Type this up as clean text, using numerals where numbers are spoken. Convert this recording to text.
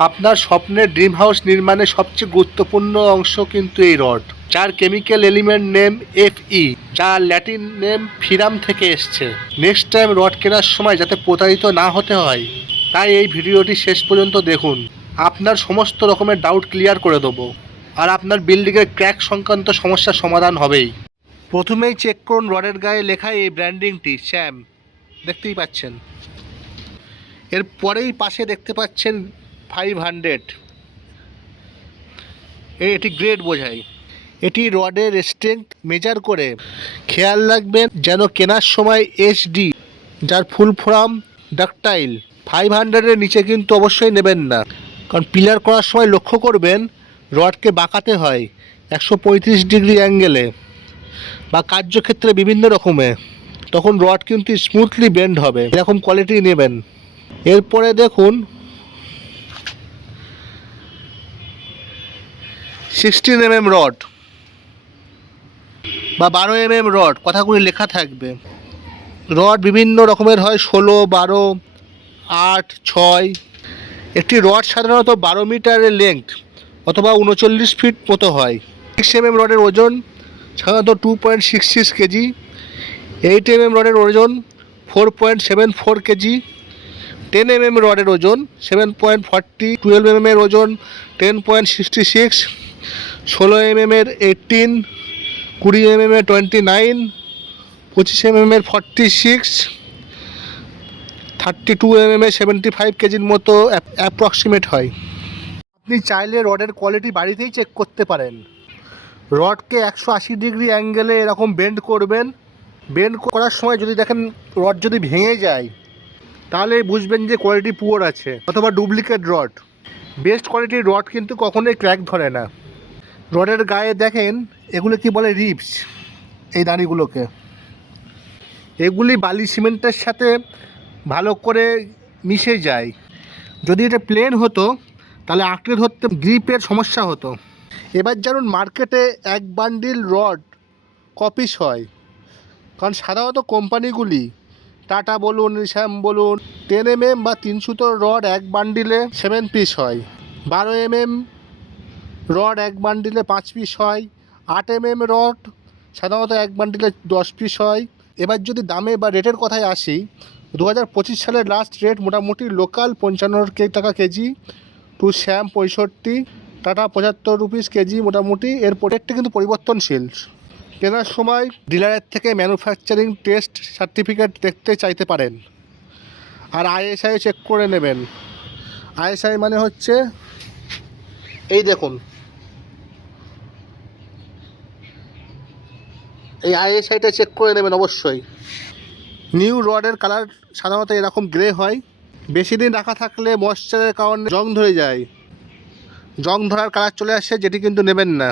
আপনার স্বপ্নের dream house নির্মাণের সবচেয়ে গুরুত্বপূর্ণ অংশ কিন্তু এই রড, যার কেমিক্যাল এলিমেন্ট নেম Fe, যার ল্যাটিন নেম ফিরাম থেকে এসছে। নেক্সট টাইম রড কেনার সময় যাতে প্রতারিত না হতে হয়, তাই এই ভিডিওটি শেষ পর্যন্ত দেখুন। আপনার সমস্ত রকমের ডাউট ক্লিয়ার করে দেবো, আর আপনার বিল্ডিংয়ের ক্র্যাক সংক্রান্ত সমস্যার সমাধান হবেই। প্রথমেই চেক করুন রডের গায়ে লেখা এই ব্র্যান্ডিংটি শ্যাম, দেখতেই পাচ্ছেন। এরপরেই পাশে দেখতে পাচ্ছেন 500, এটি গ্রেড বোঝায়। এটি রডের স্ট্রেংথ মেজার করে। খেয়াল রাখবেন যেন কেনার সময় HD, যার ফুল ফর্ম ডাকটাইল, 500-এর নিচে কিন্তু অবশ্যই নেবেন না। কারণ পিলার করার সময় লক্ষ্য করবেন রডকে বাঁকাতে হয় 135 ডিগ্রি অ্যাঙ্গেলে বা কার্যক্ষেত্রে বিভিন্ন রকমে, তখন রড কিন্তু স্মুথলি বেন্ড হবে। এরকম কোয়ালিটি নেবেন। এরপরে দেখুন 16 mm রড বা 12 mm রড, কথাগুলি লেখা থাকবে। রড বিভিন্ন রকমের হয়, 16, 12, 8, 6। একটি রড সাধারণত 12 মিটারের লেংথ অথবা 39 ফিট মতো হয়। 6 mm রডের ওজন সাধারণত 2.66 কেজি। 8 mm রডের ওজন 4.74 কেজি। 10 mm রডের ওজন 7.40, 12 mm এর ওজন 10.66, 16 mm এর 18, 20 mm এর 29, 25 mm এর 46, 32 mm এর 75 কেজির মতো অ্যাপ্রক্সিমেট হয়। আপনি চাইলে রডের কোয়ালিটি বাড়িতেই চেক করতে পারেন। রডকে 180 ডিগ্রি অ্যাঙ্গেলে এরকম বেন্ড করবেন। বেন্ড করার সময় যদি দেখেন রড যদি ভেঙে যায়, তাহলে বুঝবেন যে কোয়ালিটি পুয়ার আছে অথবা ডুপ্লিকেট রড। বেস্ট কোয়ালিটির রড কিন্তু কখনোই ক্র্যাক ধরে না। রডের গায়ে দেখেন এগুলো কি বলে, রিপস, এই দাঁড়িগুলোকে। এগুলি বালি সিমেন্টের সাথে ভালো করে মিশে যায়। যদি এটা প্লেন হতো তাহলে আঁকড়ে ধরতে গ্রিপের সমস্যা হতো। এবার জানুন মার্কেটে এক বান্ডিল রড কপিস হয়। কারণ সাধারণত কোম্পানিগুলি টাটা বলুন, শ্যাম বলুন, 10 mm বা 3 সুতোর রড এক বান্ডিলে 7 পিস হয়। 12 mm রড এক বান্ডিলে 5 পিস হয়। 8 mm রড সাধারণত এক বান্ডিলে 10 পিস হয়। এবার যদি দামে বা রেটের কথায় আসি, 2025 সালের লাস্ট রেট মোটামুটি লোকাল 55 টাকা কেজি, টু শ্যাম 65, টাটা 75 রুপিস কেজি মোটামুটি। এর রেটটা কিন্তু পরিবর্তনশীল। কেনার সময় ডিলারের থেকে ম্যানুফ্যাকচারিং টেস্ট সার্টিফিকেট দেখতে চাইতে পারেন। আর ISI চেক করে নেবেন। ISI মানে হচ্ছে এই দেখুন, এই ISIটা চেক করে নেবেন অবশ্যই। নিউ রডের কালার সাধারণত এরকম গ্রে হয়। বেশি দিন রাখা থাকলে ময়েশ্চারের কারণে জং ধরে যায়, জং ধরার কালার চলে আসে, যেটি কিন্তু নেবেন না।